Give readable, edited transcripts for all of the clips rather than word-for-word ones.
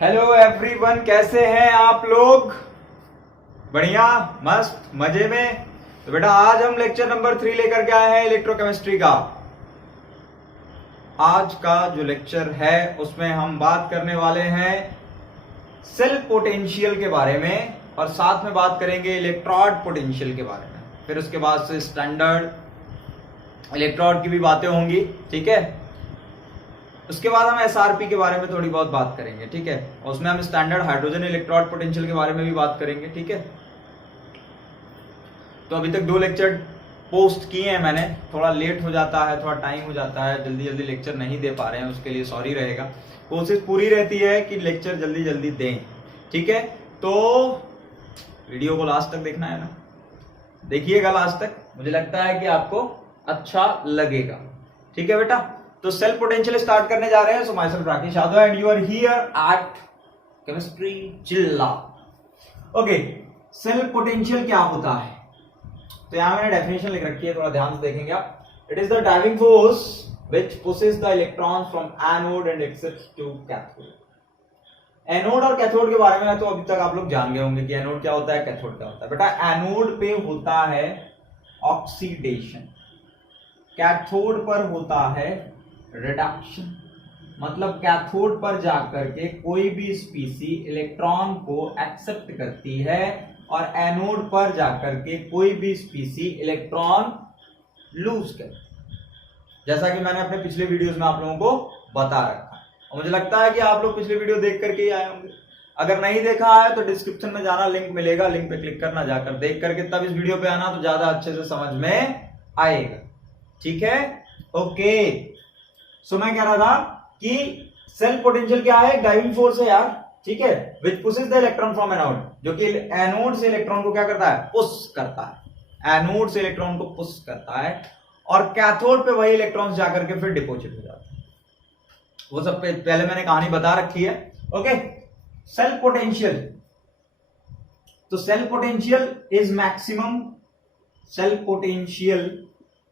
Hello everyone, कैसे हैं आप लोग? बढ़िया, मस्त, मजे में। तो बेटा आज हम लेक्चर नंबर 3 लेकर के आए हैं इलेक्ट्रोकेमिस्ट्री का। आज का जो लेक्चर है उसमें हम बात करने वाले हैं सेल पोटेंशियल के बारे में और साथ में बात करेंगे इलेक्ट्रोड पोटेंशियल के बारे में। फिर उसके बाद से स्टैंडर्ड इलेक्ट्रोड की भी बातें होंगी, ठीक है। उसके बाद हम एसआरपी के बारे में थोड़ी बहुत बात करेंगे, ठीक है। और उसमें हम स्टैंडर्ड हाइड्रोजन इलेक्ट्रोड पोटेंशियल के बारे में भी बात करेंगे, ठीक है। तो अभी तक 2 लेक्चर पोस्ट किए हैं मैंने। थोड़ा लेट हो जाता है, थोड़ा टाइम हो जाता है, जल्दी जल्दी लेक्चर नहीं दे पा रहे हैं, उसके लिए सॉरी रहेगा। कोशिश पूरी रहती है कि लेक्चर जल्दी जल्दी दें, ठीक है। तो वीडियो को लास्ट तक देखना है ना, देखिएगा लास्ट तक, मुझे लगता है कि आपको अच्छा लगेगा, ठीक है बेटा। तो सेल पोटेंशियल स्टार्ट करने जा रहे हैं। So myself Rakesh Yadav and you are here at chemistry जिला। ओके, सेल पोटेंशियल क्या होता है? तो यहां मैंने डेफिनेशन लिख रखी है, थोड़ा ध्यान से देखेंगे आप। It is the driving force which pushes the electrons from anode and accepts to cathode. Anode और कैथोड के बारे में तो अभी तक आप लोग जान गए होंगे कि एनोड क्या होता है, कैथोड क्या होता है। बेटा एनोड पे होता है ऑक्सीडेशन, कैथोड पर होता है रिडक्शन। मतलब कैथोड पर जाकर के कोई भी स्पीसी इलेक्ट्रॉन को एक्सेप्ट करती है और एनोड पर जाकर के कोई भी स्पीसी इलेक्ट्रॉन लूज करती है, जैसा कि मैंने अपने पिछले वीडियोस में आप लोगों को बता रखा है। और मुझे लगता है कि आप लोग पिछले वीडियो देख करके ही आए होंगे। अगर नहीं देखा है तो डिस्क्रिप्शन में जाना, लिंक मिलेगा, लिंक पे क्लिक करना, जाकर देख करके तब इस वीडियो पे आना, तो ज्यादा अच्छे से समझ में आएगा, ठीक है। ओके, सो मैं कह रहा था कि सेल पोटेंशियल क्या है? ड्राइविंग फोर्स है यार, ठीक है, which pushes the electron from anode, जो कि एनोड से इलेक्ट्रॉन को क्या करता है? पुश करता है। एनोड से इलेक्ट्रॉन को पुश करता है और कैथोड पे वही इलेक्ट्रॉन्स जाकर के फिर डिपॉजिट हो जाते हैं। वो सब पहले मैंने कहानी बता रखी है। Okay, cell potential. तो cell potential is maximum, cell potential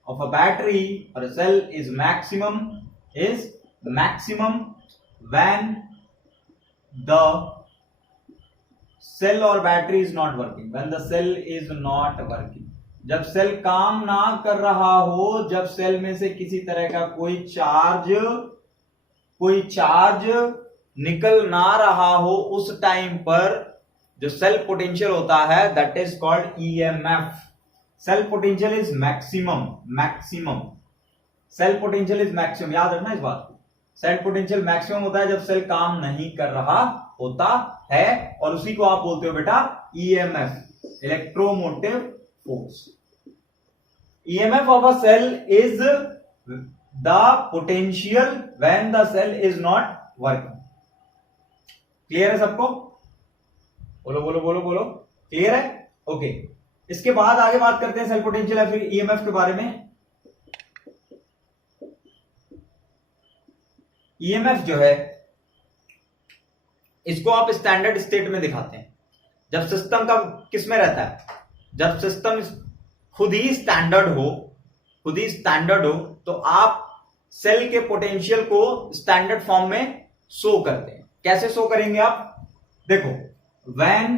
of a battery or a cell is maximum when the cell or battery is not working, when the cell is not working। जब cell काम ना कर रहा हो, जब cell में से किसी तरह का कोई चार्ज निकल ना रहा हो, उस टाइम पर जो सेल पोटेंशियल होता है that is called EMF. Cell potential is maximum cell potential is maximum, याद रखना इस बात को। सेल पोटेंशियल मैक्सिमम होता है जब सेल काम नहीं कर रहा होता है, और उसी को आप बोलते हो बेटा EMF, electromotive force. EMF of a cell is the potential when the cell is not working. Clear है सबको? बोलो बोलो बोलो बोलो, क्लियर है? ओके, इसके बाद आगे बात करते हैं सेल पोटेंशियल या फिर ईएमएफ के बारे में। ईएमएफ जो है, इसको आप स्टैंडर्ड स्टेट में दिखाते हैं जब सिस्टम का किस में रहता है? जब सिस्टम खुद ही स्टैंडर्ड हो, तो आप सेल के पोटेंशियल को स्टैंडर्ड फॉर्म में शो करते हैं। कैसे शो करेंगे आप? देखो, when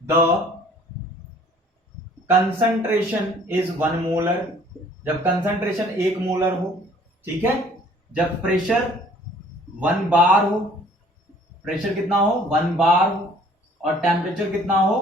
the concentration is 1 molar, जब कंसंट्रेशन 1 मोलर हो, ठीक है। जब प्रेशर 1 बार हो, प्रेशर कितना हो? 1 बार हो, और टेम्परेचर कितना हो?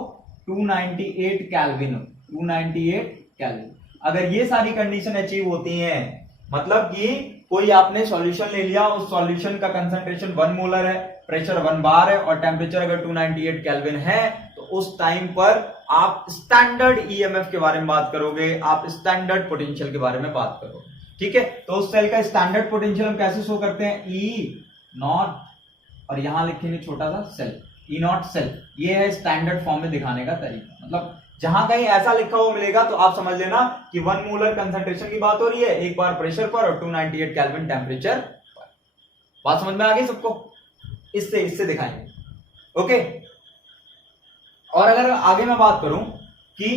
298 केल्विन हो, 298 केल्विन। अगर ये सारी कंडीशन अचीव होती हैं, मतलब कि कोई आपने सॉल्यूशन ले लिया, उस सॉल्यूशन का कंसंट्रेशन 1 मोलर है, प्रेशर 1 बार है और टेम्परेचर अगर 298 केल्विन है, तो उस टाइम पर आप स्टैंडर्ड ईएमएफ के बारे में बात करोगे, आप स्टैंडर्ड पोटेंशियल के बारे में बात करोगे, ठीक है। तो उस सेल का स्टैंडर्ड पोटेंशियल हम कैसे शो करते हैं? ई नॉट, और यहां लिखेंगे छोटा सा सेल, ई नॉट सेल। ये है स्टैंडर्ड फॉर्म में दिखाने का तरीका। मतलब जहां कहीं ऐसा लिखा हुआ मिलेगा तो आप समझ लेना कि 1 मोलर कंसंट्रेशन की बात हो रही है, 1 बार प्रेशर पर और 298 केल्विन टेम्परेचर पर। बात समझ में आ गई सबको? इससे दिखाएंगे, ओके। और अगर आगे मैं बात करूं कि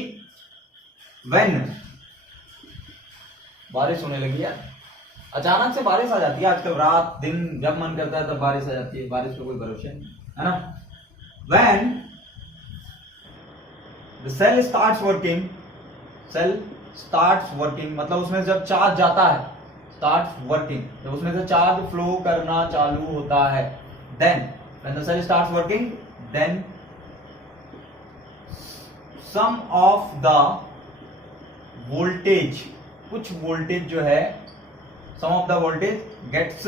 व्हेन, बारिश होने लगी यार, अचानक से बारिश आ जाती है आजकल, रात दिन जब मन करता है तब बारिश आ जाती है, बारिश का कोई भरोसा नहीं है ना। When the cell starts working, cell starts working मतलब उसमें जब चार्ज जाता है, स्टार्ट्स वर्किंग जब उसमें से चार्ज फ्लो करना चालू होता है, then when the cell starts working then some of the voltage, कुछ वोल्टेज जो है, some of the voltage gets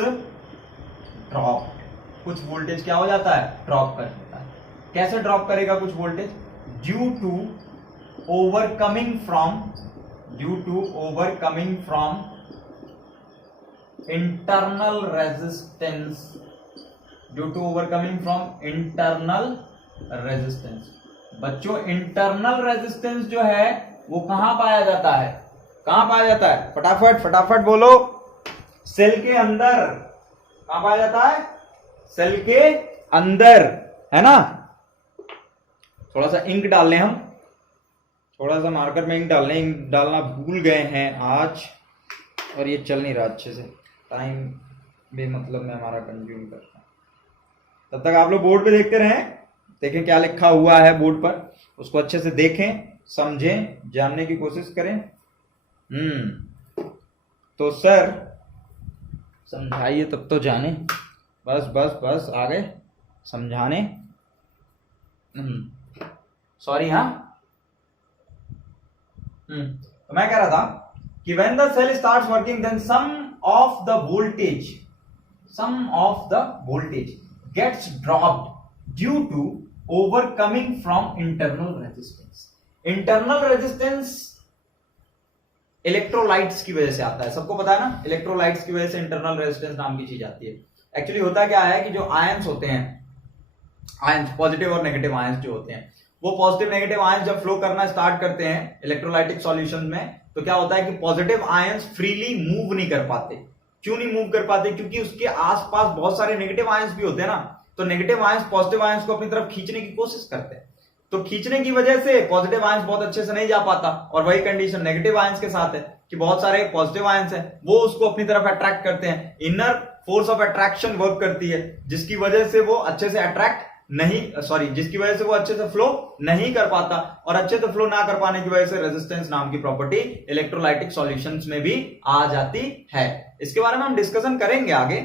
drop, कुछ वोल्टेज क्या हो जाता है, ड्रॉप कर देता है। कैसे ड्रॉप करेगा कुछ voltage, due to overcoming from, due to overcoming from internal resistance, due to overcoming from internal resistance. बच्चों इंटरनल रेजिस्टेंस जो है वो कहां पाया जाता है, कहां पाया जाता है, फटाफट फटाफट बोलो, सेल के अंदर। कहां पाया जाता है, सेल के अंदर, है ना। थोड़ा सा इंक डाल लें हम, थोड़ा सा मार्कर में इंक डाल लें, इंक डालना भूल गए हैं आज और ये चल नहीं रहा अच्छे से, टाइम बेमतलब में हमारा कंज्यूम कर रहा है। तब तक आप लोग बोर्ड पे देखते रहें, देखें क्या लिखा हुआ है बोर्ड पर, उसको अच्छे से देखें, समझें, जानने की कोशिश करें। तो सर समझाइए तब तो जाने, बस बस बस आ गए समझाने। सॉरी हाँ। तो मैं कह रहा था कि when the cell starts working then some of the voltage, some of the voltage gets dropped due to overcoming from internal resistance. Internal resistance electrolytes की वजह से आता है, सबको पता है ना, इलेक्ट्रोलाइट्स की वजह से इंटरनल रेजिस्टेंस नाम की चीज आती है। एक्चुअली होता क्या है कि जो आयंस होते हैं, आयंस पॉजिटिव और नेगेटिव आयंस जो होते हैं, वो पॉजिटिव नेगेटिव आयंस जब फ्लो करना स्टार्ट करते हैं इलेक्ट्रोलाइटिक सॉल्यूशन में, तो क्या होता है कि पॉजिटिव आयंस फ्रीली मूव नहीं कर पाते। क्यों नहीं मूव कर पाते, क्योंकि उसके आसपास बहुत सारे नेगेटिव आयंस भी होते हैं ना, तो नेगेटिव आयंस पॉजिटिव आयंस को अपनी तरफ खींचने की कोशिश करते हैं, तो खींचने की वजह से पॉजिटिव आयंस बहुत अच्छे से नहीं जा पाता। और वही कंडीशन नेगेटिव आयंस के साथ है कि बहुत सारे पॉजिटिव आयंस हैं, वो उसको अपनी तरफ अट्रैक्ट करते हैं, inner force of attraction work करती है, जिसकी वजह से वो अच्छे से अट्रैक्ट नहीं, सॉरी, जिसकी वजह से वो अच्छे से फ्लो नहीं कर पाता, और अच्छे से फ्लो ना कर पाने की वजह से रेजिस्टेंस नाम की प्रॉपर्टी इलेक्ट्रोलाइटिक सॉल्यूशंस में भी आ जाती है। इसके बारे में हम डिस्कशन करेंगे आगे,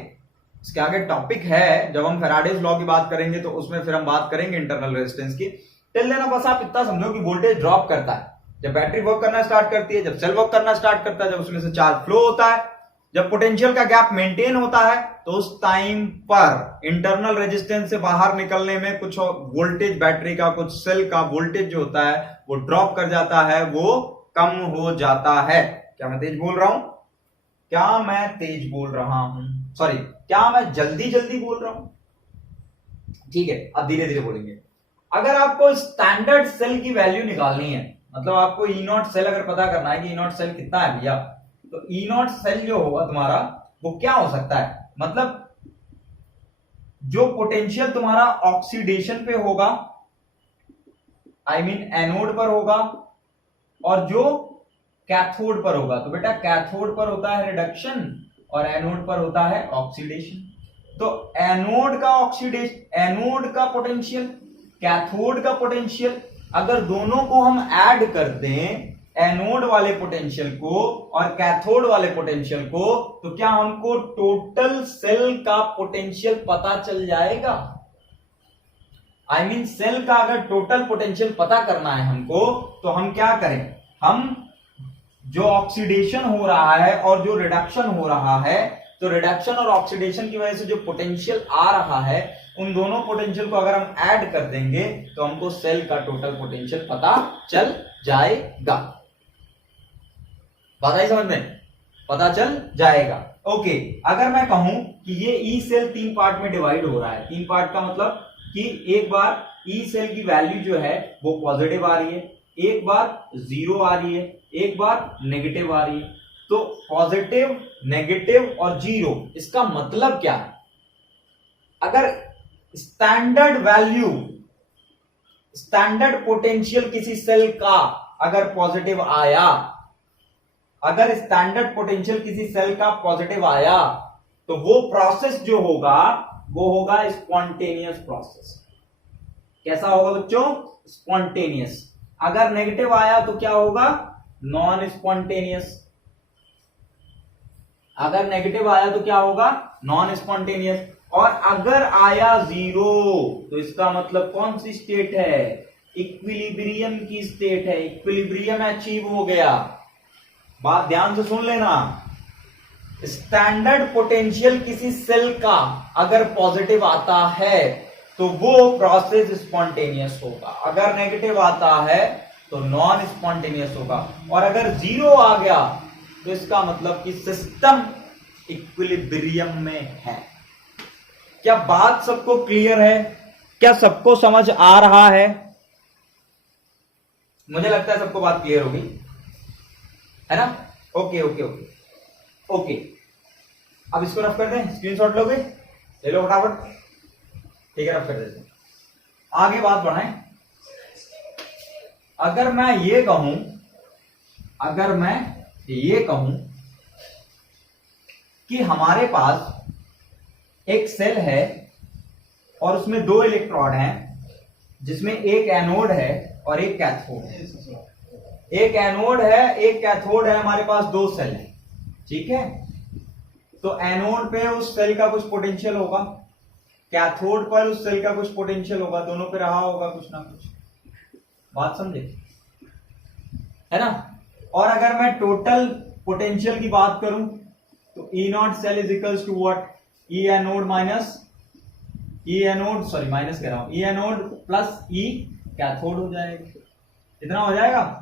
इसके आगे टॉपिक है, जब हम फैराडेज लॉ की बात करेंगे तो उसमें फिर हम बात करेंगे इंटरनल रेजिस्टेंस की। टिल देना बस आप इतना समझो कि वोल्टेज ड्रॉप करता है जब बैटरी वर्क करना स्टार्ट करती है, जब सेल वर्क करना स्टार्ट करता है, जब उसमें से चार्ज फ्लो होता है, जब पोटेंशियल का गैप मेंटेन होता है, तो उस टाइम पर इंटरनल रेजिस्टेंस से बाहर निकलने में कुछ वोल्टेज बैटरी का, कुछ सेल का वोल्टेज जो होता है वो ड्रॉप कर जाता है, वो कम हो जाता है। क्या मैं तेज बोल रहा हूं, क्या मैं तेज बोल रहा हूं, सॉरी, क्या मैं जल्दी जल्दी बोल रहा हूं, ठीक है, अब धीरे धीरे बोलेंगे। अगर आपको स्टैंडर्ड सेल की वैल्यू निकालनी है, मतलब आपको ई नॉट सेल अगर पता करना है कि ई नॉट सेल कितना है भैया, तो ई नॉट सेल जो होगा तुम्हारा वो क्या हो सकता है, मतलब जो पोटेंशियल तुम्हारा ऑक्सीडेशन पे होगा, आई मीन एनोड पर होगा, और जो कैथोड पर होगा, तो बेटा कैथोड पर होता है रिडक्शन और एनोड पर होता है ऑक्सीडेशन। तो एनोड का ऑक्सीडेशन, एनोड का पोटेंशियल, कैथोड का पोटेंशियल, अगर दोनों को हम ऐड कर दें, एनोड वाले पोटेंशियल को और कैथोड वाले पोटेंशियल को, तो क्या हमको टोटल सेल का पोटेंशियल पता चल जाएगा। आई मीन सेल का अगर टोटल पोटेंशियल पता करना है हमको, तो हम क्या करें, हम जो ऑक्सीडेशन हो रहा है और जो रिडक्शन हो रहा है, तो रिडक्शन और ऑक्सीडेशन की वजह से जो पोटेंशियल आ रहा है, उन दोनों पोटेंशियल को अगर हम ऐड कर देंगे तो हमको सेल का टोटल पोटेंशियल पता चल जाएगा। बात आई समझ में, पता चल जाएगा। ओके, अगर मैं कहूं कि ये ई सेल 3 पार्ट में डिवाइड हो रहा है, 3 पार्ट का मतलब कि एक बार ई सेल की वैल्यू जो है वो पॉजिटिव आ रही है, एक बार 0 आ रही है, एक बार नेगेटिव आ रही है, तो पॉजिटिव, नेगेटिव और 0, इसका मतलब क्या है, अगर स्टैंडर्ड वैल्यू, स्टैंडर्ड पोटेंशियल किसी सेल का अगर पॉजिटिव आया, अगर स्टैंडर्ड पोटेंशियल किसी सेल का पॉजिटिव आया तो वो प्रोसेस जो होगा वो होगा स्पॉन्टेनियस प्रोसेस। कैसा होगा बच्चों? स्पॉन्टेनियस। अगर नेगेटिव आया तो क्या होगा? Non spontaneous. अगर नेगेटिव आया तो क्या होगा? Non spontaneous. और अगर आया जीरो तो इसका मतलब कौन सी स्टेट है? इक्विलिब्रियम की स्टेट है। इक्विलिब्रियम अचीव हो गया। बात ध्यान से सुन लेना, स्टैंडर्ड पोटेंशियल किसी सेल का अगर पॉजिटिव आता है तो वो प्रोसेस स्पॉन्टेनियस होगा, अगर नेगेटिव आता है तो नॉन स्पॉन्टेनियस होगा। और अगर जीरो आ गया तो इसका मतलब कि सिस्टम इक्विलिब्रियम में है। क्या बात सबको क्लियर है? क्या सबको समझ आ रहा है? मुझे लगता है सबको बात क्लियर होगी, है ना? Okay okay okay okay. अब इसको रफ कर दें, स्क्रीनशॉट लोगे? ले लो फटाफट। ठीक है, रफ कर देते हैं। आगे बात बढ़ाएं। अगर मैं ये कहूं कि हमारे पास एक सेल है और उसमें दो इलेक्ट्रॉन हैं, जिसमें एक एनोड है और एक कैथोड है। एक एनोड है, एक कैथोड है, हमारे पास दो सेल है, ठीक है? तो एनोड पे उस सेल का कुछ पोटेंशियल होगा, कैथोड पर उस सेल का कुछ पोटेंशियल होगा, दोनों पे रहा होगा कुछ ना कुछ। बात समझे, है ना? और अगर मैं टोटल पोटेंशियल की बात करूं तो E nought cell is equals to what? E anode minus E anode, sorry minus कह रहा हूं, E anode plus E cathode हो जाएगा। कितना हो जाएगा?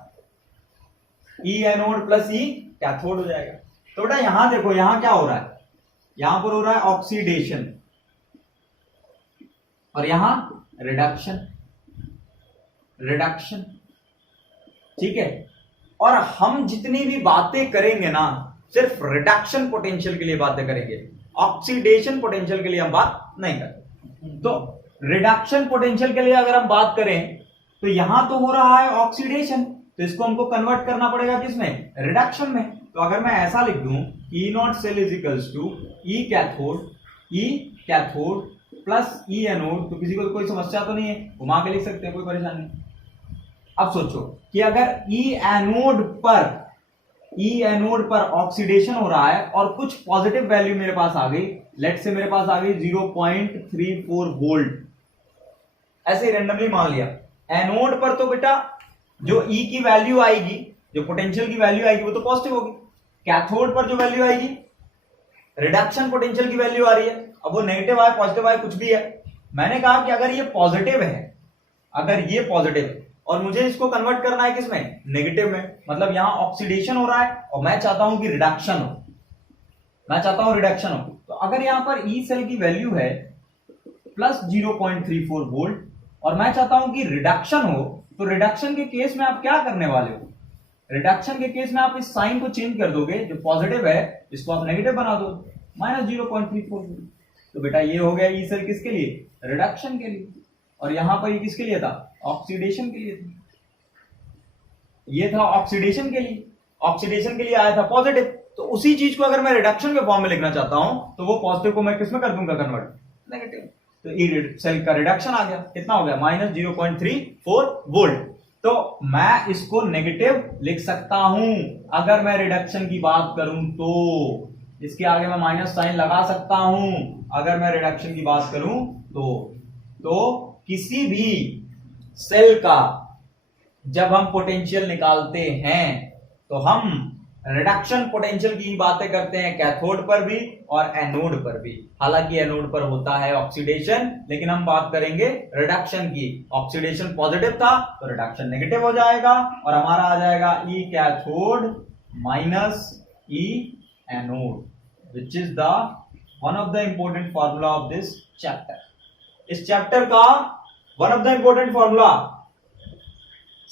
E anode plus E cathode हो जाएगा। तो बेटा यहां देखो, यहां क्या हो रहा है? यहां पर हो रहा है ऑक्सीडेशन और यहां रिडक्शन। रिडक्शन, ठीक है? और हम जितनी भी बातें करेंगे ना, सिर्फ रिडक्शन पोटेंशियल के लिए बातें करेंगे, ऑक्सीडेशन पोटेंशियल के लिए हम बात नहीं करते। तो रिडक्शन पोटेंशियल के लिए अगर हम बात करें तो यहां तो हो रहा है ऑक्सीडेशन, तो इसको हमको कन्वर्ट करना पड़ेगा किसमें? रिडक्शन में। तो अगर मैं ऐसा लिख दूं, E nought cell is equals to E cathode plus E anode, तो किसी को कोई समस्या तो नहीं है, घुमा के लिख सकते हैं, कोई परेशानी नहीं। अब सोचो कि अगर ई एनोड पर ऑक्सीडेशन हो रहा है और कुछ पॉजिटिव वैल्यू मेरे पास आ गई, लेट से मेरे पास आ गई 0.34 वोल्ट, ऐसे रेंडमली मान लिया। एनोड पर तो बेटा जो ई की वैल्यू आएगी, जो पोटेंशियल की वैल्यू आएगी वो तो पॉजिटिव होगी। कैथोड पर जो वैल्यू आएगी, रिडक्शन पोटेंशियल की वैल्यू आ रही है, अब वो नेगेटिव आए पॉजिटिव आए कुछ भी है। मैंने कहा कि अगर ये पॉजिटिव है, अगर ये पॉजिटिव है और मुझे इसको कन्वर्ट करना है किसमें? नेगेटिव में, मतलब यहां ऑक्सीडेशन हो रहा है और मैं चाहता हूं कि रिडक्शन हो, मैं चाहता हूं रिडक्शन हो। तो अगर यहां पर ई सेल की वैल्यू है प्लस 0.34 वोल्ट और मैं चाहता हूं कि रिडक्शन हो, तो रिडक्शन के केस में आप क्या करने वाले हो? रिडक्शन के केस में आप इस साइन को चेंज कर दोगे, जो पॉजिटिव है इसको आप नेगेटिव बना दो, माइनस 0.34। तो बेटा ये हो गया ई सेल किसके लिए? रिडक्शन के लिए। और यहां पर ये किसके लिए था? ऑक्सीडेशन के लिए था। ये था ऑक्सीडेशन के लिए, ऑक्सीडेशन के लिए आया था पॉजिटिव। तो उसी चीज को अगर मैं रिडक्शन के फॉर्म में लिखना चाहता हूं तो वो पॉजिटिव को मैं किसमें कर दूंगा कन्वर्ट? नेगेटिव। तो ई सेल का रिडक्शन आ गया, कितना हो गया? Minus 0.34 volt. तो मैं इसको नेगेटिव लिख सकता हूं अगर मैं रिडक्शन की बात करूं तो, इसके आगे मैं माइनस साइन लगा सकता हूं अगर मैं रिडक्शन की बात करूं तो किसी भी सेल का जब हम पोटेंशियल निकालते हैं तो हम रिडक्शन पोटेंशियल की बातें करते हैं कैथोड पर भी और एनोड पर भी। हालांकि एनोड पर होता है ऑक्सीडेशन, लेकिन हम बात करेंगे रिडक्शन की। ऑक्सीडेशन पॉजिटिव था तो रिडक्शन नेगेटिव हो जाएगा और हमारा आ जाएगा E cathode minus E anode, which is the one of the important formula of this chapter. इस चैप्टर का one of the important formula,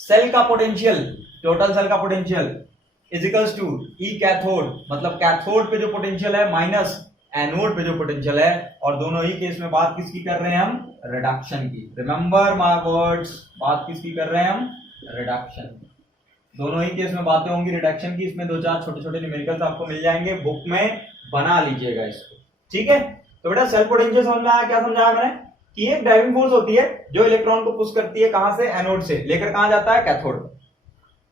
cell का पोटेंशियल, टोटल सेल का potential is equals to E cathode, मतलब cathode पे जो potential है minus anode पे जो पोटेंशियल है, और दोनों ही केस में बात किसकी कर रहे हैं हम? रिडक्शन की। रिमेंबर माय वर्ड्स, बात किसकी कर रहे हैं हम? रिडक्शन। दोनों ही केस में बातें होंगी रिडक्शन की। इसमें 2-4 छोटे छोटे न्यूमेरिकल्स आपको मिल जाएंगे, बुक में बना लीजिएगा इसको, ठीक है। तो बेटा सेल पोटेंशियल समझ में आया? क्या समझाया मैंने कि एक ड्राइविंग फोर्स होती है जो इलेक्ट्रॉन को पुश करती है, कहां से? एनोड से लेकर कहां जाता है? कैथोड।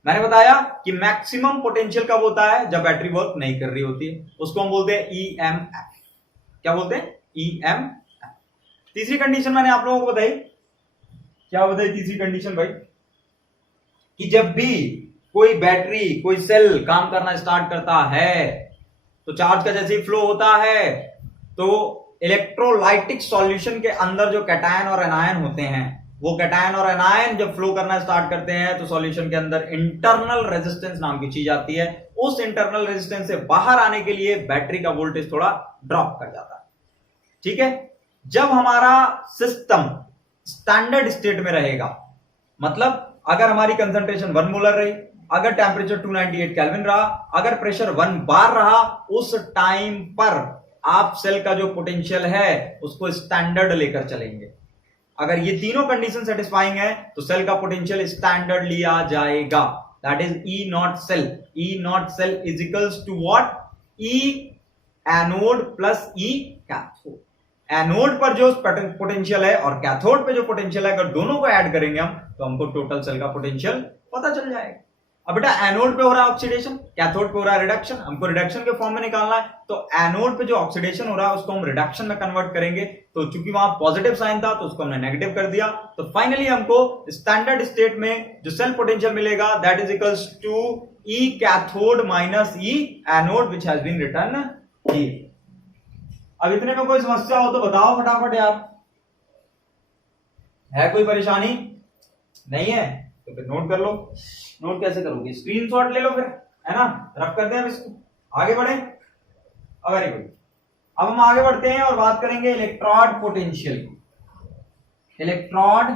मैंने बताया कि मैक्सिमम पोटेंशियल कब होता है? जब बैटरी वर्क नहीं कर रही होती है, उसको हम बोलते हैं EMF। क्या बोलते हैं? EMF। तीसरी कंडीशन मैंने आप लोगों को बताई, क्या बताई तीसरी कंडीशन भाई? कि जब भी कोई बैटरी, कोई सेल काम करना स्टार्ट करता है तो चार्ज का जैसे ही फ्लो होता है तो इलेक्ट्रोलाइटिक सॉल्यूशन के अंदर जो कैटायन और एनायन होते हैं, वो कैटायन और एनायन जब फ्लो करना स्टार्ट करते हैं तो सॉल्यूशन के अंदर इंटरनल रेजिस्टेंस नाम की चीज आती है। उस इंटरनल रेजिस्टेंस से बाहर आने के लिए बैटरी का वोल्टेज थोड़ा ड्रॉप कर जाता है, ठीक है। जब हमारा सिस्टम स्टैंडर्ड स्टेट में रहेगा, मतलब अगर हमारी कंसंट्रेशन 1 मोलर रही, अगर टेम्परेचर 298 केल्विन रहा, अगर प्रेशर 1 बार रहा, उस टाइम पर आप सेल का जो पोटेंशियल है उसको स्टैंडर्ड लेकर चलेंगे। अगर ये तीनों कंडीशन सेटिस्फाइंग है तो सेल का पोटेंशियल स्टैंडर्ड लिया जाएगा, that is E naught cell. E naught cell is equals to what? E anode plus E cathode. Anode पर जो पोटेंशियल है और कैथोड पे जो पोटेंशियल है, अगर दोनों को ऐड करेंगे हम तो हमको टोटल सेल का पोटेंशियल पता चल जाएगा। अब बेटा एनोड पे हो रहा है ऑक्सीडेशन, कैथोड पे हो रहा है रिडक्शन, हमको रिडक्शन के फॉर्म में निकालना है। तो एनोड पे जो ऑक्सीडेशन हो रहा है उसको हम रिडक्शन में कन्वर्ट करेंगे, तो चूंकि वहां पॉजिटिव साइन था तो उसको हमने नेगेटिव कर दिया। तो फाइनली हमको स्टैंडर्ड स्टेट में जो सेल पोटेंशियल मिलेगा that is equals to E cathode minus E anode which has been written here. अब इतने में कोई समस्या हो तो बताओ फटाफट यार, है कोई परेशानी? नहीं है तो फिर नोट कर लो। नोट कैसे करोगे? स्क्रीनशॉट ले लो फिर, है ना, रफ कर दें हम इसको, आगे बढ़े। Very good. अब हम आगे बढ़ते हैं और बात करेंगे इलेक्ट्रोड पोटेंशियल की। Electrode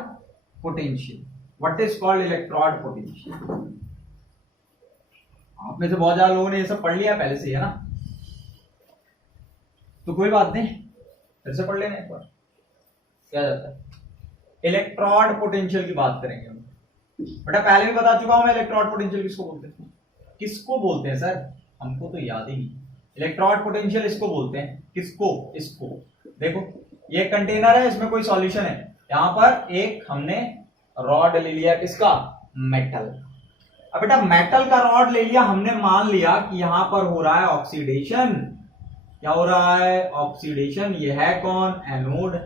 potential, what is called electrode potential? आप में से बहुत ज्यादा लोगों ने ये सब पढ़ लिया पहले से, है ना, तो कोई बात नहीं, फिर से पढ़ लेना एक बार, क्या जाता है। इलेक्ट्रोड पोटेंशियल की बात करेंगे हम। बेटा पहले भी बता चुका हूं मैं इलेक्ट्रोड पोटेंशियल किसको बोलते हैं। किसको बोलते हैं सर? हमको तो याद ही नहीं। इलेक्ट्रोड पोटेंशियल इसको बोलते हैं, किसको? इसको। देखो ये कंटेनर है, इसमें कोई सॉल्यूशन है, यहां पर एक हमने रॉड ले लिया, किसका? मेटल। अब बेटा मेटल का रॉड ले लिया हमने, मान लिया कि यहां पर हो रहा है ऑक्सीडेशन। क्या हो रहा है? ऑक्सीडेशन। ये है कौन? एनोड,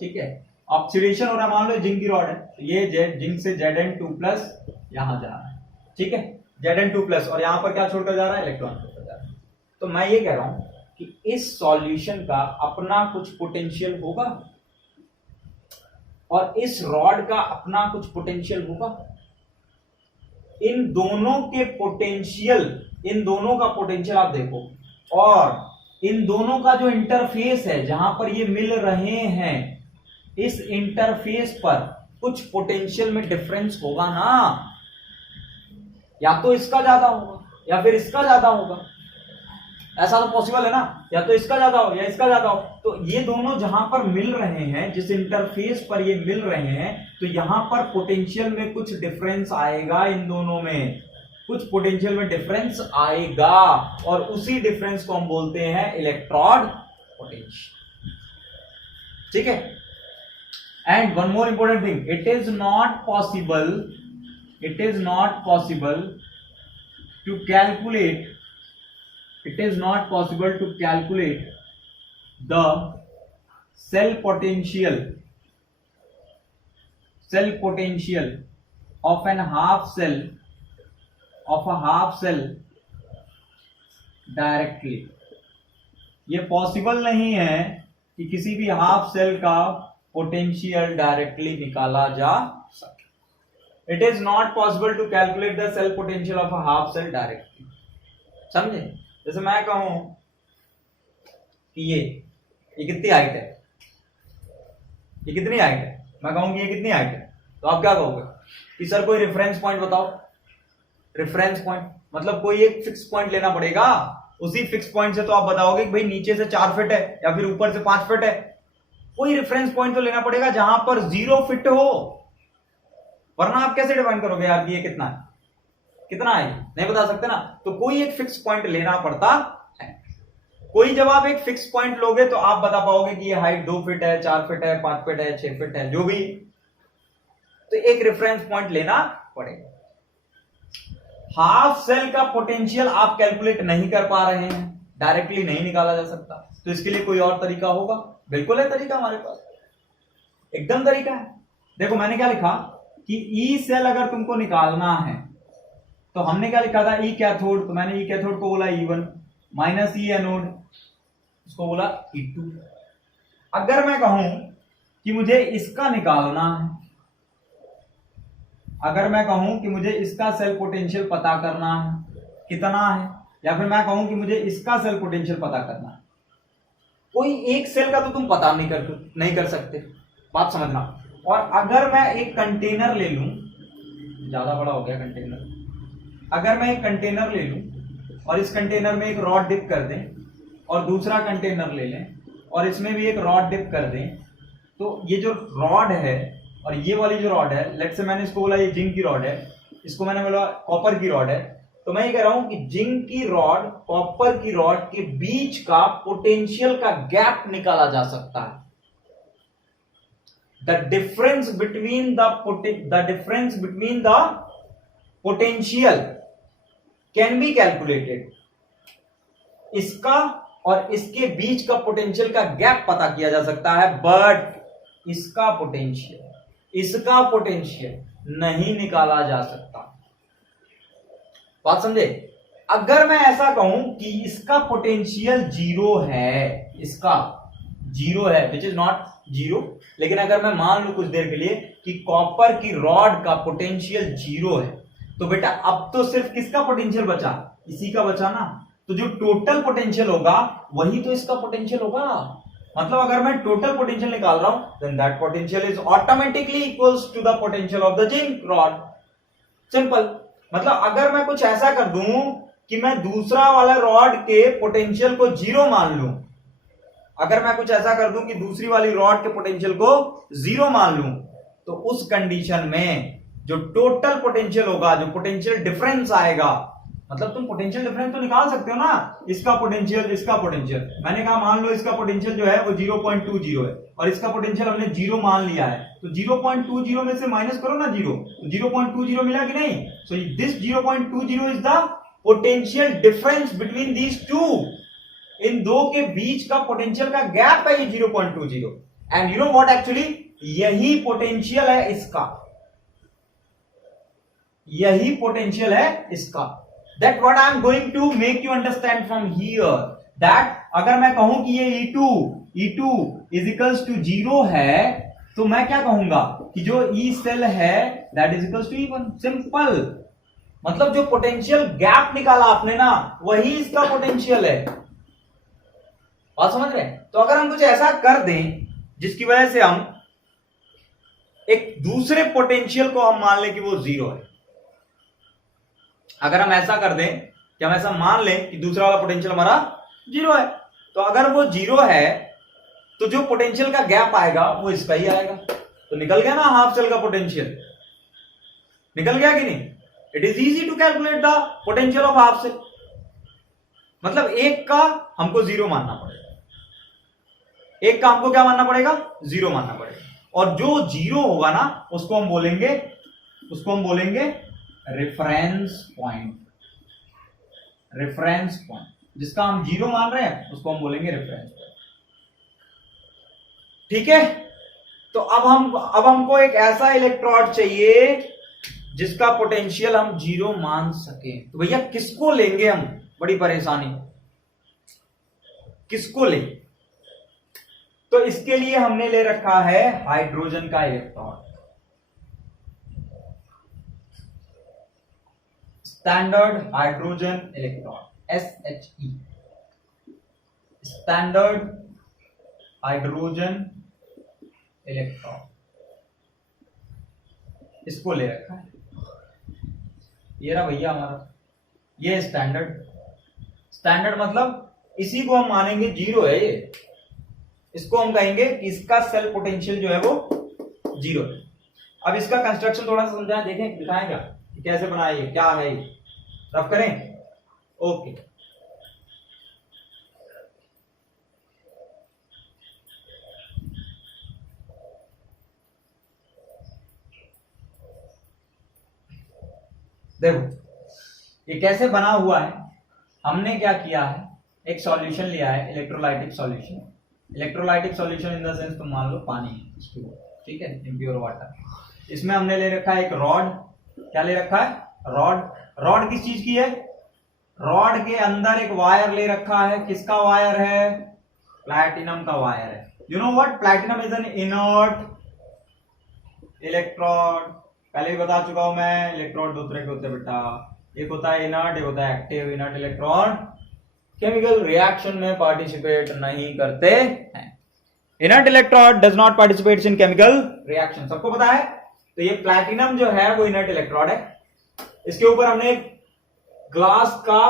ठीक है। ऑक्सीडेशन हो रहा है, मान लो जिंक की रॉड है, तो ये जिंक से Zn2+ यहां जा रहा है, ठीक है, Zn2+, और यहां पर क्या छोड़कर जा रहा है? इलेक्ट्रॉन छोड़कर जा रहा है। तो मैं ये कह रहा हूं कि इस सॉल्यूशन का अपना कुछ पोटेंशियल होगा और इस रॉड का अपना कुछ पोटेंशियल होगा। इन दोनों के पोटेंशियल, इन दोनों का पोटेंशियल आप देखो, और इन दोनों का जो इंटरफेस है जहां पर ये मिल रहे हैं, इस इंटरफेस पर कुछ पोटेंशियल में डिफरेंस होगा ना, या तो इसका ज्यादा होगा या फिर इसका ज्यादा होगा। ऐसा तो पॉसिबल है ना, या तो इसका ज्यादा हो या इसका ज्यादा हो। तो ये दोनों जहां पर मिल रहे हैं, जिस इंटरफेस पर ये मिल रहे हैं, तो यहां पर पोटेंशियल में कुछ डिफरेंस आएगा, इन दोनों में कुछ पोटेंशियल में डिफरेंस आएगा, और उसी डिफरेंस को हम बोलते हैं इलेक्ट्रोड पोटेंशियल, ठीक है। And one more important thing, it is not possible to calculate the cell potential of a half cell directly. ये पॉसिबल नहीं है कि किसी भी हाफ सेल का पोटेंशियल डायरेक्टली निकाला जा सके। It is not possible to calculate the cell potential of a half cell directly. समझे? जैसे मैं कहूं कि ये कितनी हाइट है, ये कितनी हाइट है, मैं कहूंगी ये कितनी हाइट है, तो आप क्या कहोगे कि सर कोई रेफरेंस पॉइंट बताओ। रेफरेंस पॉइंट मतलब कोई एक फिक्स पॉइंट लेना पड़ेगा, उसी फिक्स पॉइंट से तो आप बताओगे कि भाई नीचे से 4 फीट है या फिर ऊपर से 5 फीट है। कोई रेफरेंस पॉइंट तो लेना पड़ेगा जहां पर 0 फीट हो, वरना आप कैसे डिफाइन करोगे यार कि ये कितना है, कितना है, नहीं बता सकते ना। तो कोई एक फिक्स पॉइंट लेना पड़ता है। कोई जब आप एक फिक्स पॉइंट लोगे तो आप बता पाओगे कि ये हाइट 2 फीट है, 4 फीट है, 5 फीट है, 6 फीट है, जो भी। तो एक रेफरेंस पॉइंट लेना पड़ेगा। हाफ सेल का पोटेंशियल आप कैलकुलेट नहीं कर पा रहे हैं, डायरेक्टली नहीं निकाला जा सकता, तो इसके लिए कोई और तरीका होगा? बिल्कुल है तरीका हमारे पास, एकदम तरीका है। देखो मैंने क्या लिखा कि ई सेल अगर तुमको निकालना है तो हमने क्या लिखा था, ई कैथोड, तो मैंने ई कैथोड को बोला E1 माइनस ई एनोड, उसको बोला E2। अगर मैं कहूं कि मुझे इसका निकालना है, अगर मैं कहूं कि मुझे इसका सेल पोटेंशियल पता करना है कितना है, या फिर मैं कहूं कि मुझे इसका सेल पोटेंशियल पता करना है, कोई एक सेल का तो तुम पता नहीं कर सकते, बात समझना। और अगर मैं एक कंटेनर ले लूं, ज्यादा बड़ा हो गया कंटेनर, अगर मैं एक कंटेनर ले लूं और इस कंटेनर में एक रॉड डिप कर दें और दूसरा कंटेनर ले लें और इसमें भी एक रॉड डिप कर दें, तो ये जो रॉड है और ये वाली जो रॉड है, लेट्स से मैंने इसको बोला ये जिंक की रॉड है, इसको मैंने बोला कॉपर की रॉड है, तो मैं ये कह रहा हूं कि जिंक की रॉड कॉपर की रॉड के बीच का पोटेंशियल का गैप निकाला जा सकता है। The difference between the potential can be calculated. इसका और इसके बीच का पोटेंशियल का गैप पता किया जा सकता है, बट इसका पोटेंशियल नहीं निकाला जा सकता। बात समझे? अगर मैं ऐसा कहूं कि इसका पोटेंशियल 0 है, इसका 0 है, विच इज नॉट 0, लेकिन अगर मैं मान लूं कुछ देर के लिए कि कॉपर की रॉड का पोटेंशियल 0 है, तो बेटा अब तो सिर्फ किसका पोटेंशियल बचा, इसी का बचा ना। तो जो टोटल पोटेंशियल होगा वही तो इसका पोटेंशियल होगा। मतलब अगर मैं टोटल पोटेंशियल निकाल रहा हूं, then that potential is automatically equals to the potential of the zinc rod. Simple. मतलब अगर मैं कुछ ऐसा कर दूं कि मैं दूसरा वाला रॉड के पोटेंशियल को 0 मान लूं, अगर मैं कुछ ऐसा कर दूं कि दूसरी वाली रॉड के पोटेंशियल को 0 मान लूं, तो उस कंडीशन में जो टोटल पोटेंशियल होगा, जो पोटेंशियल डिफरेंस आएगा, मतलब तुम पोटेंशियल डिफरेंस तो निकाल सकते हो ना, इसका पोटेंशियल इसका पोटेंशियल। मैंने कहा मान लो इसका पोटेंशियल जो है वो 0.20 है और इसका पोटेंशियल हमने 0 मान लिया है, तो 0.20 में से माइनस करो ना 0, तो 0.20 मिला कि नहीं? So this 0.20 is the potential difference between these two. इन दो के बीच का पोटेंशियल का गैप है ये 0.20। And you know what, actually यही पोटेंशियल है इसका, यही पोटेंशियल है इसका। That what I am going to make you understand from here, that अगर मैं कहूं कि ये E2 is equals to 0 है, तो मैं क्या कहूंगा कि जो E सेल है that is equals to E1। Simple. मतलब जो पोटेंशियल गैप निकाला आपने ना, वही इसका पोटेंशियल है। बात समझ रहे हैं? तो अगर हम कुछ ऐसा कर दें जिसकी वजह से हम एक दूसरे पोटेंशियल को हम मान लें कि वो 0 है, अगर हम ऐसा कर दें कि हम ऐसा मान लें कि दूसरा वाला पोटेंशियल हमारा 0 है, तो अगर वो 0 है तो जो पोटेंशियल का गैप आएगा वो इसका ही आएगा। तो निकल गया ना हाफ सेल का पोटेंशियल, निकल गया कि नहीं? It is easy to calculate the potential of half cell. मतलब एक का हमको 0 मानना पड़ेगा, एक का हमको क्या मानना पड़ेगा? 0 मानना पड़ेगा। और जो 0 होगा ना उसको हम बोलेंगे रेफरेंस पॉइंट। रेफरेंस पॉइंट जिसका हम 0 मान रहे हैं उसको हम बोलेंगे रेफरेंस पॉइंट। ठीक है? तो अब हमको एक ऐसा इलेक्ट्रोड चाहिए जिसका पोटेंशियल हम 0 मान सके। तो भैया किसको लेंगे हम? बड़ी परेशानी, किसको लें? तो इसके लिए हमने ले रखा है हाइड्रोजन का electron, standard hydrogen electron, SHE, standard hydrogen electron, इसको ले रखा है। ये रहा भैया हमारा, ये स्टैंडर्ड मतलब इसी को हम मानेंगे 0 है ये, इसको हम कहेंगे कि इसका सेल पोटेंशियल जो है वो 0 है। अब इसका कंस्ट्रक्शन थोड़ा सा समझाएं, देखें दिखाएं क्या कैसे बनाया, ये क्या है, ये रफ करें। ओके, देखो ये कैसे बना हुआ है। हमने क्या किया है, एक सॉल्यूशन लिया है, electrolytic solution. Electrolytic solution in the sense तुम मान लो पानी, ठीक है, इम्प्योर वाटर। इसमें हमने ले रखा है एक रॉड, क्या ले रखा है, रॉड। रॉड किस चीज की है, रॉड के अंदर एक वायर ले रखा है, किसका वायर है, प्लैटिनम का वायर है। You know what, platinum is an inert electron, पहले ही बता चुका हूं मैं, इलेक्ट्रॉन दो तरह के होते हैं बेटा, एक होता है इनर्ट, एक होता है active. Inert electron chemical reaction में पार्टिसिपेट नहीं करते हैं। Inert electron does not participate in chemical reaction, सबको पता है। तो ये प्लैटिनम जो है वो इनर्ट इलेक्ट्रॉन है। इसके ऊपर हमने ग्लास का,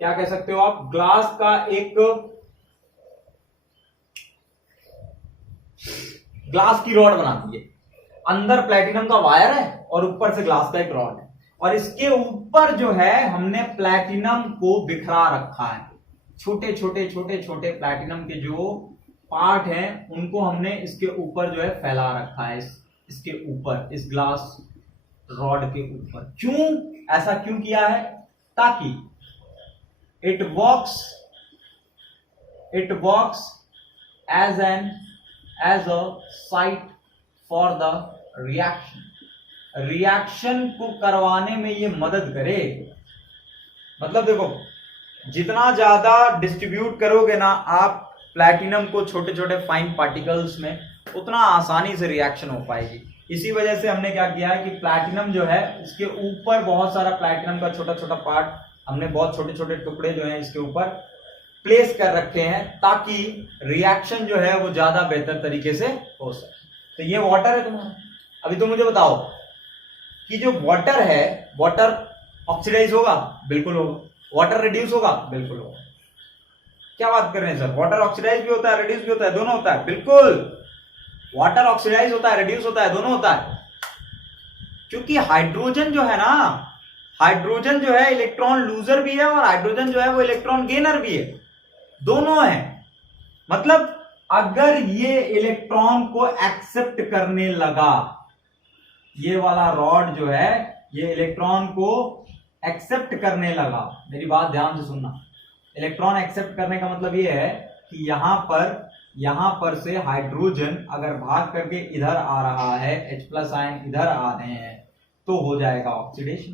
क्या कह सकते हो आप, ग्लास का एक ग्लास की रॉड बना दी है, अंदर प्लैटिनम का वायर है और ऊपर से ग्लास का एक रॉड है, और इसके ऊपर जो है हमने प्लैटिनम को बिखरा रखा है। छोटे छोटे छोटे छोटे प्लैटिनम के जो पार्ट हैं उनको हमने इसके ऊपर जो है फैला रखा है, इसके ऊपर, इस ग्लास रॉड के ऊपर। क्यों ऐसा क्यों किया है, ताकि it works as a site for the reaction को करवाने में ये मदद करे। मतलब देखो, जितना ज्यादा डिस्ट्रीब्यूट करोगे ना आप प्लैटिनम को छोटे छोटे फाइन पार्टिकल्स में, उतना आसानी से रिएक्शन हो पाएगी। इसी वजह से हमने क्या किया है कि प्लैटिनम जो है, इसके ऊपर बहुत सारा प्लैटिनम का छोटा छोटा पार्ट, हमने बहुत छोटे छोटे टुकड़े जो हैं इसके ऊपर प्लेस कर रखे हैं, ताकि रिएक्शन जो है वो ज्यादा बेहतर तरीके से हो सके। तो ये वाटर है तुम्हारा। अभी तो मुझे बताओ कि जो वाटर है, वाटर ऑक्सीडाइज होगा, बिल्कुल होगा। वाटर रिड्यूस होगा, बिल्कुल होगा। क्या बात कर रहे हैं सर, वाटर ऑक्सीडाइज भी होता है, रिड्यूस भी होता है, दोनों होता है? बिल्कुल, वाटर ऑक्सीडाइज होता है, रिड्यूस होता है, दोनों होता है। क्योंकि हाइड्रोजन जो है ना, हाइड्रोजन जो है इलेक्ट्रॉन लूजर भी है और हाइड्रोजन जो है वो इलेक्ट्रॉन गेनर भी है, दोनों है। मतलब अगर ये इलेक्ट्रॉन को एक्सेप्ट करने लगा, ये वाला रॉड जो है ये इलेक्ट्रॉन को एक्सेप्ट करने लगा, मेरी बात ध्यान से सुनना। इलेक्ट्रॉन एक्सेप्ट करने का मतलब ये है कि यहां पर से हाइड्रोजन अगर भाग करके इधर आ रहा है, H+ आयन इधर आ रहे हैं, तो हो जाएगा ऑक्सीडेशन,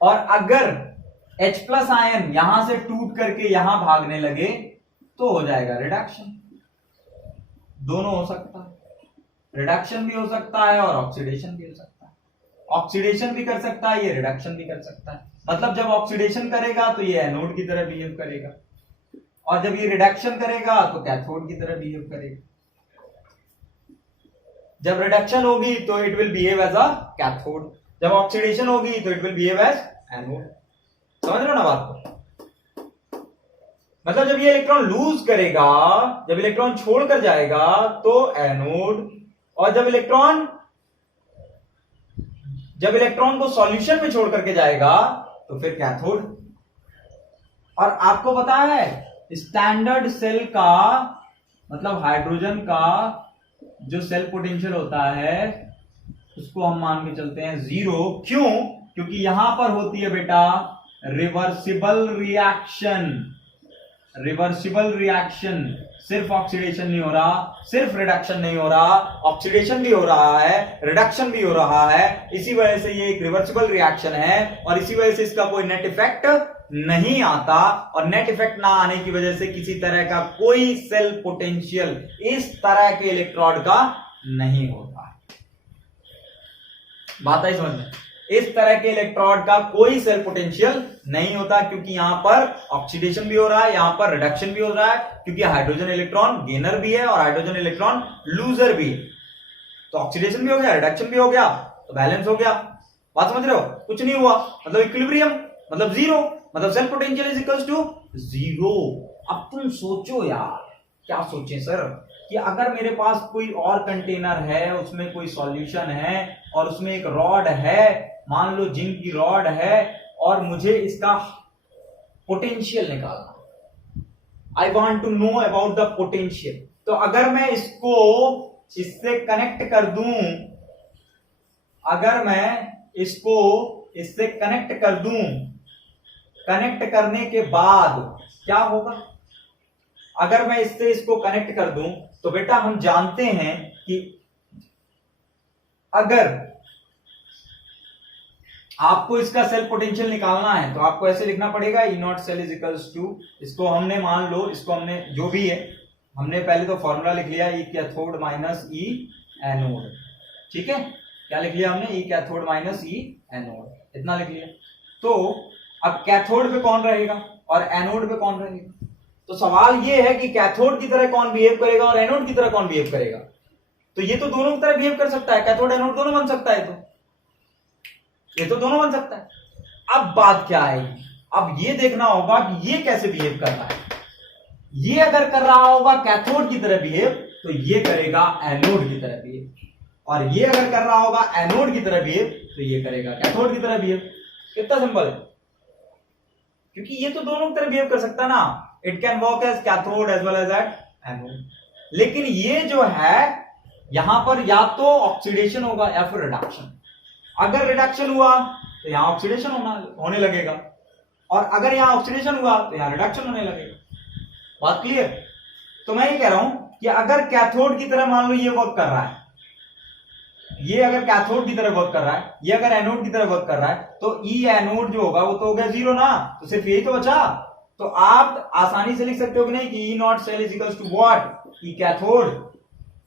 और अगर H+ आयन यहां से टूट करके यहां भागने लगे तो हो जाएगा रिडक्शन। दोनों हो सकता है, रिडक्शन भी हो सकता है और ऑक्सीडेशन भी हो सकता है। ऑक्सीडेशन भी कर सकता है, ये रिडक्शन भी कर सकता है। मतलब जब ऑक्सीडेशन करेगा तो ये एनोड की तरह बिहेव करेगा, और जब ये रिडक्शन करेगा तो कैथोड की तरह बिहेव करेगा। जब रिडक्शन होगी तो it will behave as a cathode, जब ऑक्सीडेशन होगी तो it will behave as anode. समझ रहे हो ना बात को? मतलब जब ये इलेक्ट्रॉन लूज करेगा, जब इलेक्ट्रॉन छोड़कर जाएगा तो एनोड, और जब इलेक्ट्रॉन को सॉल्यूशन में छोड़ करके जाएगा तो फिर कैथोड। और आपको पता है स्टैंडर्ड सेल का, मतलब हाइड्रोजन का जो सेल पोटेंशियल होता है उसको हम मान के चलते हैं 0। क्यों? क्योंकि यहां पर होती है बेटा रिवर्सिबल रिएक्शन। सिर्फ ऑक्सीडेशन नहीं हो रहा, सिर्फ रिडक्शन नहीं हो रहा, ऑक्सीडेशन भी हो रहा है, रिडक्शन भी हो रहा है। इसी वजह से ये एक रिवर्सिबल रिएक्शन है, और इसी वजह से इसका कोई नेट इफेक्ट नहीं आता, और नेट इफेक्ट ना आने की वजह से किसी तरह का कोई सेल पोटेंशियल इस तरह के इलेक्ट्रोड का नहीं होता है। बात आई समझ में? इस तरह के इलेक्ट्रोड का कोई सेल पोटेंशियल नहीं होता, क्योंकि यहां पर ऑक्सीडेशन भी हो रहा है, यहां पर रिडक्शन भी हो रहा है, क्योंकि हाइड्रोजन इलेक्ट्रॉन गेनर भी है और हाइड्रोजन इलेक्ट्रॉन लूजर भी है। तो ऑक्सीडेशन भी हो गया, रिडक्शन भी हो गया, तो बैलेंस हो गया। बात समझ रहे हो? कुछ नहीं हुआ, मतलब इक्विलिब्रियम, मतलब 0, मतलब cell potential is equals to 0। अब तुम सोचो यार, क्या सोचें सर कि अगर मेरे पास कोई और कंटेनर है, उसमें कोई सॉल्यूशन है और उसमें एक रॉड है, मान लो जिंक की रॉड है, और मुझे इसका पोटेंशियल निकालना, I want to know about the potential. तो अगर मैं इसको इससे कनेक्ट कर दूं, अगर मैं इसको इससे कनेक्ट कर दूं, कनेक्ट करने के बाद क्या होगा? अगर मैं इससे इसको कनेक्ट कर दूं तो बेटा हम जानते हैं कि अगर आपको इसका सेल पोटेंशियल निकालना है तो आपको ऐसे लिखना पड़ेगा, E nought cell is equals to, इसको हमने मान लो, इसको हमने जो भी है हमने पहले तो फॉर्मूला लिख लिया, ई कैथोड माइनस ई एनोड। ठीक है, क्या लिख लिया हमने? ई कैथोड माइनस ई एनोड, इतना लिख लिया। तो अब कैथोड पे कौन रहेगा और एनोड पे कौन रहेगा? तो सवाल ये है कि कैथोड की तरह कौन बिहेव करेगा और एनोड की तरह कौन बिहेव करेगा? तो ये तो दोनों की तरह बिहेव कर सकता है, कैथोड एनोड दोनों बन सकता है, तो ये तो दोनों बन सकता है। अब बात क्या आएगी? अब ये देखना होगा कि ये कैसे बिहेव कर रहा है। ये अगर कर रहा होगा कैथोड की तरह बिहेव तो ये करेगा एनोड की तरह बिहेव, और ये अगर कर रहा होगा एनोड की तरह बिहेव तो ये करेगा कैथोड की तरह बिहेव। कितना सिंपल है, क्योंकि ये तो दोनों की तरह बिहेव कर सकता है ना, it can work as cathode as well as at anode. लेकिन ये जो है यहां पर या तो ऑक्सीडेशन होगा या फिर रिडक्शन। अगर रिडक्शन हुआ तो यहां ऑक्सीडेशन होने लगेगा, और अगर यहां ऑक्सीडेशन हुआ तो यहां रिडक्शन होने लगेगा। बात क्लियर? तो मैं ये कह रहा हूं कि अगर कैथोड की तरह मान लो ये वर्क कर रहा है, ये अगर कैथोड की तरह वर्क कर रहा है, ये अगर एनोड की तरह वर्क कर रहा है, तो ई एनोड जो होगा वो तो हो गया जीरो ना, तो सिर्फ यही तो बचा। तो आप आसानी से लिख सकते हो कि नहीं कि E nought cell is equals to what, E cathode,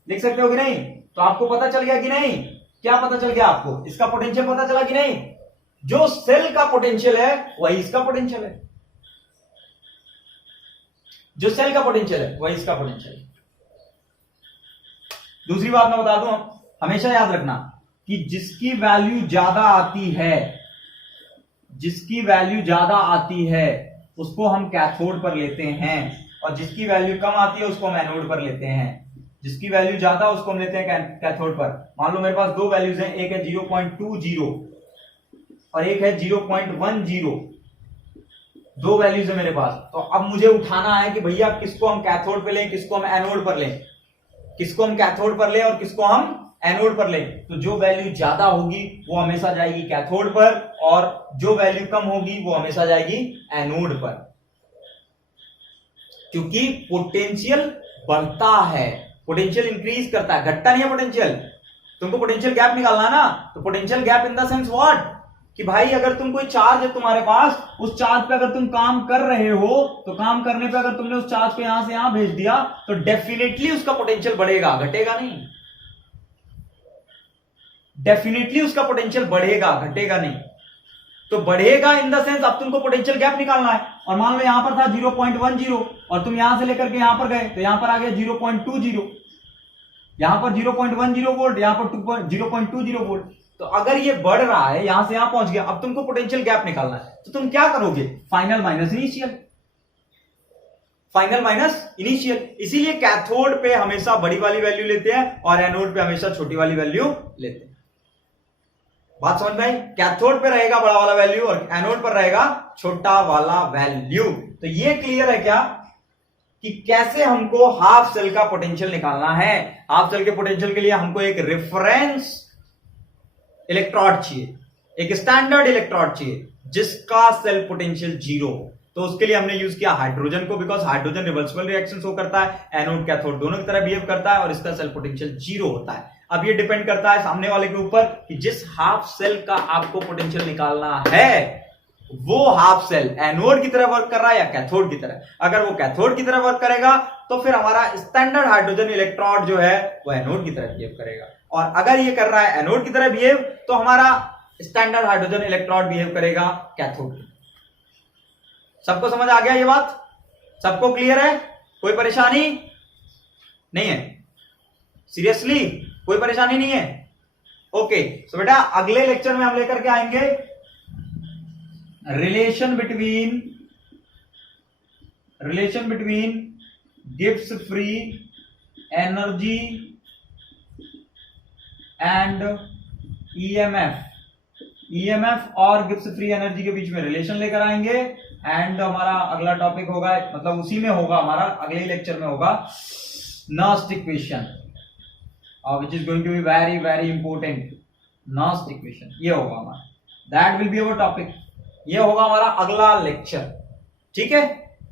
लिख सकते हो कि नहीं? तो आपको पता चल गया कि नहीं? क्या पता चल गया आपको? इसका पोटेंशियल पता चला कि नहीं? जो सेल का पोटेंशियल है वही इसका पोटेंशियल है, जो सेल का पोटेंशियल है वही इसका पोटेंशियल है। दूसरी बात मैं बता दूं, हमेशा याद रखना कि जिसकी वैल्यू ज्यादा आती है, जिसकी वैल्यू ज्यादा आती है उसको हम कैथोड पर लेते हैं, और जिसकी वैल्यू कम आती है उसको हम एनोड पर लेते हैं। जिसकी वैल्यू ज्यादा उसको हम लेते हैं कैथोड पर। मान लो मेरे पास दो वैल्यूज हैं, एक है 0.20 और एक है 0.10, दो वैल्यूज है मेरे पास। तो अब मुझे उठाना है कि भैया किसको हम कैथोड पर लें, किसको हम एनोड पर लें, किसको हम कैथोड पर लें और किसको हम एनोड पर लें। तो जो वैल्यू ज्यादा होगी वो हमेशा जाएगी कैथोड पर, और जो वैल्यू कम होगी वो हमेशा जाएगी एनोड पर, क्योंकि पोटेंशियल बढ़ता है, पोटेंशियल इंक्रीज करता है, घटता नहीं है पोटेंशियल। तुमको पोटेंशियल गैप निकालना है ना, तो potential gap in the sense what, कि भाई अगर तुम कोई चार्ज है तुम्हारे पास, उस चार्ज पे अगर तुम काम कर रहे हो तो काम करने पे अगर तुमने उस चार्ज को यहां से यहां भेज दिया तो डेफिनेटली उसका पोटेंशियल बढ़ेगा, घटेगा नहीं। डेफिनेटली उसका पोटेंशियल बढ़ेगा, घटेगा नहीं। तो बढ़ेगा इन द सेंस अब तुमको पोटेंशियल गैप निकालना है, और मान लो यहां पर था 0.10 और तुम यहां से लेकर के यहां पर गए तो यहां पर आ गया 0.20, यहां पर 0.10 वोल्ट, यहां पर 0.20 वोल्ट। तो अगर ये बढ़ रहा है, यहां से यहां पहुंच गया, अब तुमको पोटेंशियल गैप निकालना है, तो तुम क्या करोगे? Final minus initial, final minus initial. इसीलिए कैथोड पे हमेशा बड़ी वाली वैल्यू लेते हैं और एनोड पे हमेशा छोटी वाली वैल्यू लेते हैं। बात समझ में आई? कैथोड पे रहेगा बड़ा वाला वैल्यू और एनोड पर रहेगा छोटा वाला वैल्यू। तो ये क्लियर है क्या कि कैसे हमको हाफ सेल का पोटेंशियल निकालना है? हाफ सेल के पोटेंशियल के लिए हमको एक रेफरेंस इलेक्ट्रोड चाहिए, एक स्टैंडर्ड इलेक्ट्रोड चाहिए जिसका सेल पोटेंशियल जीरो। तो उसके लिए हमने यूज किया हाइड्रोजन को, because hydrogen reversible reaction show करता है, एनोड कैथोड दोनों की तरह बिहेव करता है और इसका सेल पोटेंशियल जीरो होता है। अब ये डिपेंड करता है सामने वाले के ऊपर कि जिस हाफ सेल का आपको पोटेंशियल निकालना है वो हाफ सेल एनोड की तरह वर्क कर रहा है या कैथोड की तरह। अगर वो कैथोड की तरह वर्क करेगा तो फिर हमारा स्टैंडर्ड हाइड्रोजन इलेक्ट्रोड जो है वो एनोड की तरह बिहेव करेगा, और अगर ये कर रहा है एनोड की तरह बिहेव तो हमारा स्टैंडर्ड हाइड्रोजन इलेक्ट्रोड बिहेव करेगा कैथोड। सबको समझ आ गया ये बात? सबको क्लियर है? कोई परेशानी नहीं है? सीरियसली कोई परेशानी नहीं है? ओके, सो बेटा अगले लेक्चर में हम लेकर के आएंगे relation between Gibbs free energy and EMF और गिब्स फ्री एनर्जी के बीच में रिलेशन लेकर आएंगे। एंड हमारा अगला टॉपिक होगा, मतलब उसी में होगा, हमारा अगले लेक्चर में होगा Nernst equation, which is going to be very very important. Nernst equation ये होगा हमारा, that will be our topic, ये होगा हमारा अगला लेक्चर। ठीक है,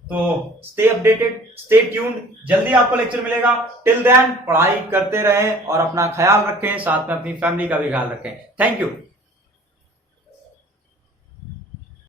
तो स्टे अपडेटेड, स्टे ट्यून्ड, जल्दी आपको लेक्चर मिलेगा। टिल देन पढ़ाई करते रहें और अपना ख्याल रखें, साथ में अपनी फैमिली का भी ख्याल रखें। Thank you.